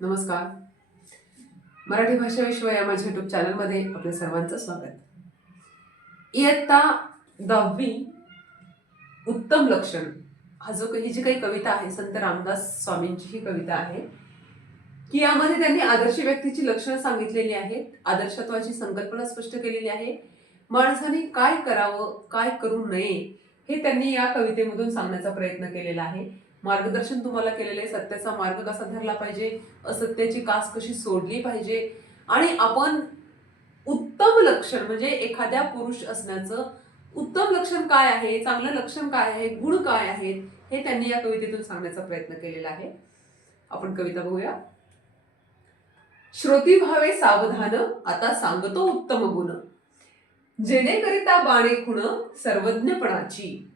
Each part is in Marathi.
नमस्कार. मराठी भाषा विश्व या माझ्या युट्यूब चॅनलमध्ये आपल्या सर्वांचं स्वागत. इयत्ता 10वी उत्तम लक्षण ही जी काही कविता आहे संत रामदास स्वामींची ही कविता आहे की यामध्ये त्यांनी आदर्श व्यक्तीची लक्षणं सांगितलेली आहेत. आदर्शत्वाची संकल्पना स्पष्ट केलेली आहे. माणसाने काय करावं काय करू नये हे त्यांनी या कवितेमधून सांगण्याचा प्रयत्न केलेला आहे. मार्गदर्शन तुम्हाला केलेलं आहे. सत्याचा मार्ग कसा धरला पाहिजे, असत्याची कास कशी सोडली पाहिजे आणि आपण उत्तम लक्षण म्हणजे एखाद्या पुरुष असण्याचं उत्तम लक्षण काय आहे, चांगलं लक्षण काय आहे, गुण काय आहेत हे त्यांनी या कवितेतून सांगण्याचा प्रयत्न केलेला आहे. आपण कविता बघूया. श्रोती भावे सावधान आता सांगतो उत्तम गुण, जेणेकरिता बाणे खुण सर्वज्ञपणाची.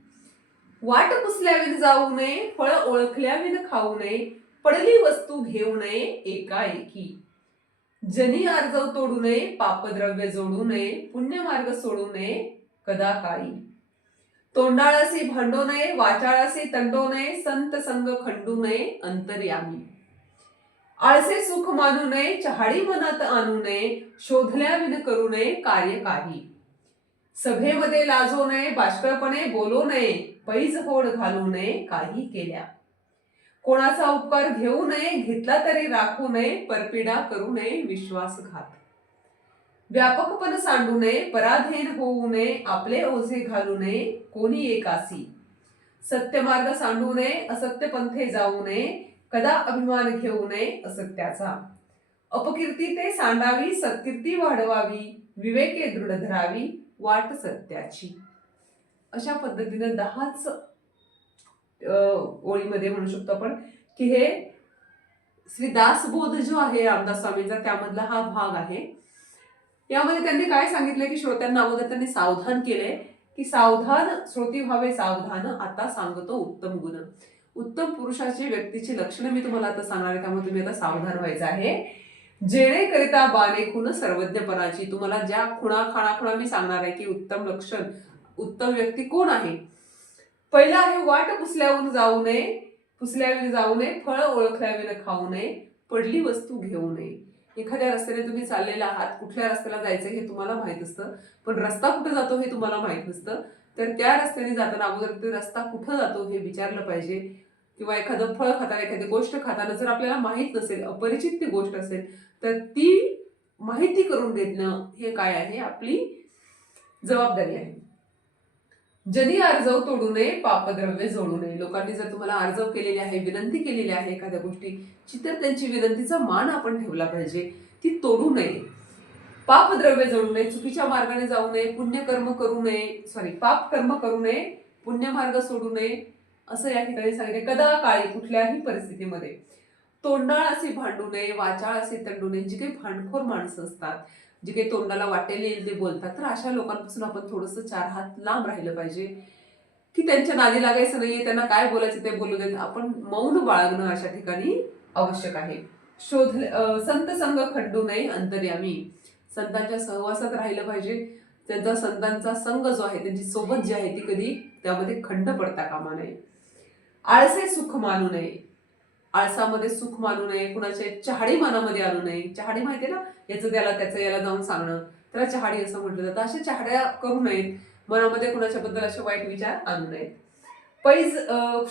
वाट पुसल्याविन जाऊ नये, फळ ओळखल्याविन खाऊ नये, पडली वस्तू घेऊ नये एकाएकी. जनी आर्जव तोडू नये, पापद्रव्य जोडू नये, पुण्यमार्ग सोडू नये कदा काळी. तोंडाळासी भांडू नये, वाचाळासी तंडू नये, संत संग खंडू नये अंतर्यामी. आळसे सुख मानू नये, चहाडी मनात आणू नये, शोधल्याविन करू नये कार्य काही. सभेमध्ये लाजू नये, बाष्कळपणे बोलू नये, पैज होड घालू नये काही केल्या. कोणाचा उपकार घेऊ नये, घेतला तरी राखू नये, परपीडा करू नये विश्वासघात. व्यापकपण सांडू नये, पराधीन होऊ नये, आपले ओझे घालू नये कोणी एकासी. सत्यमार्ग सांडू नये, असत्य पंथे जाऊ नये, कदा अभिमान घेऊ नये असत्याचा. अपकीर्ती ते सांडावी, सत्कीर्ती वाढवावी, विवेके दृढ धरावी वाट सत्याची. अशा पद्धतीने 10च ओळीमध्ये म्हणू शकतो आपण की हे श्री दासबोध जो आहे रामदास स्वामींचा त्यामधला हा भाग आहे. यामध्ये त्यांनी काय सांगितलंय की श्रोत्यांना अगोदर त्यांनी सावधान केलंय की सावधान श्रोती व्हावे सावधान आता सांगतो उत्तम गुण. उत्तम पुरुषाची व्यक्तीची लक्षणं मी तुम्हाला आता सांगणार आहे, त्यामुळे तुम्ही आता सावधान व्हायचं आहे. जेणेकरिता बाणे खुण सर्वज्ञपणाची. तुम्हाला ज्या खाणाखुणा मी सांगणार आहे की उत्तम लक्षण उत्तम व्यक्ती कोण आहे. पहिला आहे वाट पुसल्याहून जाऊ नये, पुसल्याविन जाऊ नये, फळ ओळखल्याविन खाऊ नये, पडली वस्तू घेऊ नये. एखाद्या रस्त्याने तुम्ही चाललेला आहात, कुठल्या रस्त्याला जायचं हे तुम्हाला माहित असतं, पण रस्ता कुठे जातो हे तुम्हाला माहित नसतं. तर त्या रस्त्याने जाताना अगोदर ते रस्ता कुठं जातो हे विचारलं पाहिजे. किंवा एखादं फळ खाताना एखादी गोष्ट खाताना जर आपल्याला माहित नसेल, अपरिचित ती गोष्ट असेल तर ती माहिती करून घेणं हे काय आहे, आपली जबाबदारी आहे. जनी आर्जव तोडू नये, पापद्रव्य जोडू नये. लोकांनी जर तुम्हाला आर्जव केलेली आहे, विनंती केलेली आहे एखाद्या गोष्टीची, तर त्यांची विनंतीचा मान आपण ठेवला पाहिजे, ती तोडू नये. पापद्रव्य जोडू नये, चुकीच्या मार्गाने जाऊ नये, पुण्यकर्म करू नये, पाप कर्म करू नये, पुण्यमार्ग सोडू नये असं या ठिकाणी सांगितले. कदा काळी कुठल्याही परिस्थितीमध्ये. तोंडाळाशी भांडू नये, वाचाळाशी तंडू नये. जी काही भांडखोर माणसं असतात, जी काही तोंडाला वाटेल येईल ते बोलतात, तर अशा लोकांपासून आपण थोडंसं 4 हात लांब राहिलं पाहिजे की त्यांच्या नादी लागायचं नाहीये. त्यांना काय बोलायचं ते बोलू देत. आपण मौन बाळगणं अशा ठिकाणी आवश्यक आहे. संत संग खंडू नये अंतर्यामी. संतांच्या सहवासात राहिलं पाहिजे. त्यांचा संतांचा संघ जो आहे, त्यांची सोबत जी आहे ती कधी त्यामध्ये खंड पडता कामा नये. आळसे सुख मानू नये. आळसामध्ये सुख मानू नये. कुणाचे चहाडी मनामध्ये आणू नये. चहाडी माहितीये ना, याचं त्याला त्याचं याला जाऊन सांगणं, त्याला चहाडी असं म्हटलं जातं. अशा चहाड्या करू नयेत. मनामध्ये कुणाच्या बद्दल असे वाईट विचार आणू नयेत. पैज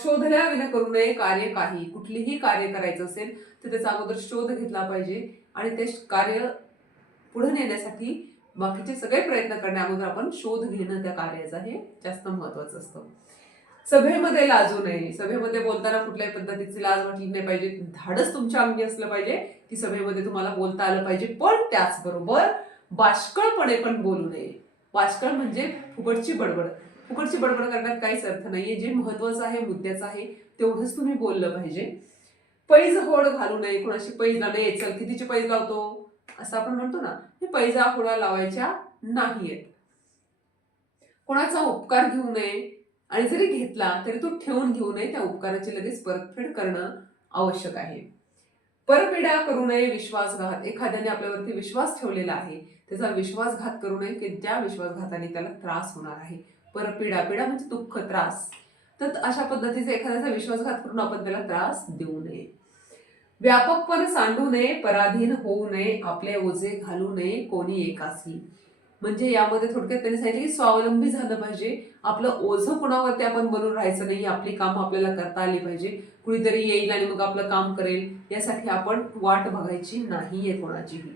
शोधल्या विना करू नये कार्य काही. कुठलीही कार्य करायचं असेल तर त्याचा अगोदर शोध घेतला पाहिजे आणि ते कार्य पुढे नेण्यासाठी बाकीचे सगळे प्रयत्न करण्या अगोदर आपण शोध घेणं त्या कार्याचा हे जास्त महत्वाचं असतं. सभेमध्ये लाजू नये. सभेमध्ये बोलताना कुठल्याही पद्धतीची लाज वाटली नाही पाहिजे. धाडस तुमच्या अंगी असलं पाहिजे की सभेमध्ये तुम्हाला बोलता आलं पाहिजे. पण त्याचबरोबर बाष्कळपणे पण बोलू नये. बाष्कळ म्हणजे फुकटची बडबड. फुकटची बडबड करण्यात काहीच अर्थ नाहीये. जे महत्वाचं आहे, मुद्द्याचं आहे तेवढंच तुम्ही बोललं पाहिजे. पैज होड घालू नये. कुणाशी पैज नाही, चल कितीची पैज लावतो असं आपण म्हणतो ना, हे पैजा होडा लावायच्या नाहीयेत. कोणाचा उपकार घेऊ नये आणि जरी घेतला तरी तो ठेवून घेऊ नये. त्या उपकाराची लगेच परतफेड करणं आवश्यक आहे. परपीडा करू नये विश्वासघात. एखाद्याने आपल्यावरती विश्वास ठेवलेला आहे, त्याचा विश्वासघात करू नये की ज्या विश्वासघाताने त्याला त्रास होणार आहे. परपीडा, पीडा म्हणजे दुःख, त्रास. तर अशा पद्धतीचा एखाद्याचा विश्वासघात करून आपण त्याला त्रास देऊ नये. व्यापकपण सांडू नये, पराधीन होऊ नये, आपले ओझे घालू नये कोणी एकासी. म्हणजे यामध्ये थोडक्यात त्यांनी सांगितलं की स्वावलंबी झालं पाहिजे, आपलं ओझं कुणावरती आपण बनून राहायचं नाही, आपली कामं आपल्याला करता आली पाहिजे. कुणीतरी येईल आणि मग आपलं काम करेल यासाठी आपण वाट बघायची नाहीये कोणाचीही.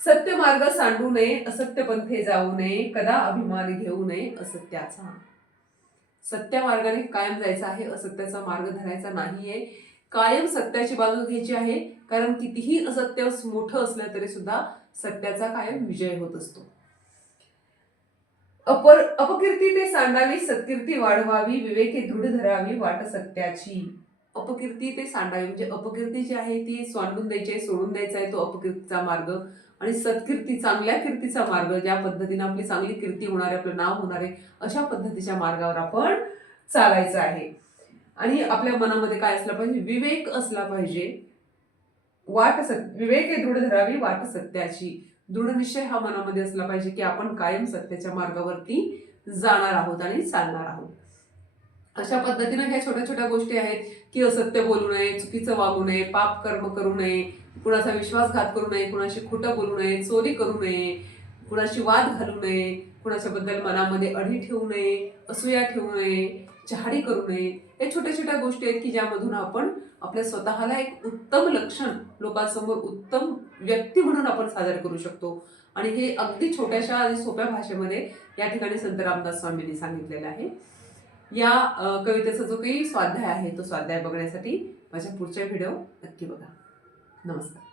सत्य मार्ग सांडू नये, असत्य पंथे जाऊ नये, कदा अभिमान घेऊ नये असत्याचा. सत्य मार्गाने कायम जायचं आहे, असत्याचा मार्ग धरायचा नाहीये. कायम सत्याची बाजू घ्यायची आहे, कारण कितीही असत्य मोठं असलं तरी सुद्धा सत्याचा कायम विजय होत असतो. अपकीर्ती ते सांडावी, सत्कीर्ती वाढवावी, विवेके दृढ धरावी वाट सत्याची. अपकीर्ती ते सांडावी म्हणजे अपकीर्ती जी आहे ती सांडून द्यायची आहे, सोडून द्यायचा आहे तो अपकीर्तीचा मार्ग. आणि सत्कीर्ती, चांगल्या कीर्तीचा मार्ग, ज्या पद्धतीने आपली चांगली कीर्ती होणार आहे, आपलं नाव होणार आहे, अशा पद्धतीच्या मार्गावर आपण चालायचं आहे. आणि आपल्या मनामध्ये काय असलं पाहिजे? विवेक असला पाहिजे. विवेके दृढ धरावी वाट सत्याची. दृढ निश्चय हा मनामध्ये असला पाहिजे की आपण कायम सत्याच्या मार्गावरती जाणार आहोत आणि चालणार आहोत. अशा पद्धतीने ह्या छोट्या छोट्या गोष्टी आहेत की असत्य बोलू नये, चुकीचं वागू नये, पाप कर्म करू नये, कुणाचा विश्वासघात करू नये, कुणाशी खोटं बोलू नये, चोरी करू नये, कुणाशी वाद घालू नये, कुणाच्याबद्दल मनामध्ये अढी ठेवू नये, असूया ठेवू नये, चहाडी करू नये. हे छोट्या छोट्या गोष्टी आहेत की ज्यामधून आपण आपल्या स्वतःला एक उत्तम लक्षण, लोकांसमोर उत्तम व्यक्ती म्हणून आपण सादर करू शकतो. आणि हे अगदी छोट्याशा आणि सोप्या भाषेमध्ये या ठिकाणी संत रामदास स्वामींनी सांगितलेलं आहे. या कवितेचा जो काही स्वाध्याय आहे तो स्वाध्याय बघण्यासाठी माझ्या पुढच्या व्हिडिओ नक्की बघा. नमस्कार.